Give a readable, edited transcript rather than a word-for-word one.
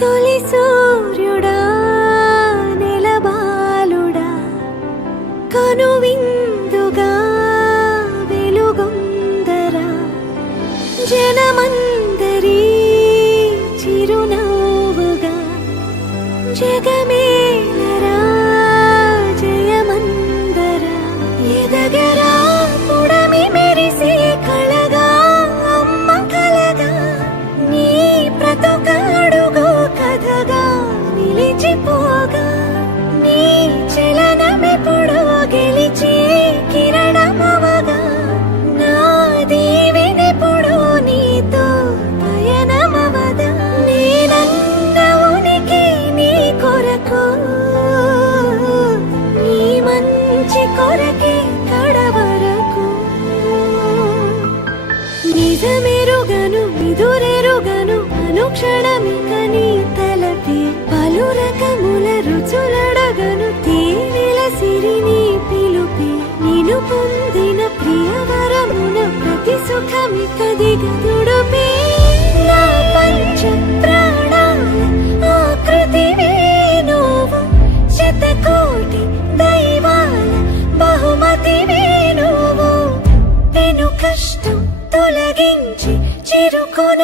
తొలి సూర్యుడా నెలబాలుడా కనువిందుగా వెలుగొందరా జనమందరి చిరునవ్వుగా జగమేలరా జయమందరా ఎదగరా పుడమి మెరిసే కళగా అమ్మ కలగా నీ ప్రతొకడుగో కథగా నిలిచిపోగా నీ చలనమెప్పుడో గెలిచే కిరణమవగా నా దీవెనెప్పుడో నీతో పయనమవదా నేనన్న ఉనికి నీ కొరకు నీ మంచి కొరకే కడవరకు నిజమెరుగను విదురెరుగను అనుక్షణమిక నీ తలపి పలు రకముల రుచులడగను తేనెల సిరి నీ పిలుపి నిను పొందిన ప్రియవరమున ప్రతి సుఖమిక దిగదుడుపే నా పంచ ప్రాణాల ఆకృతివే నువ్వు శతకోటి దైవాల బహుమతివే నువ్వు పెను కష్టం తొలగించి చిరుకొన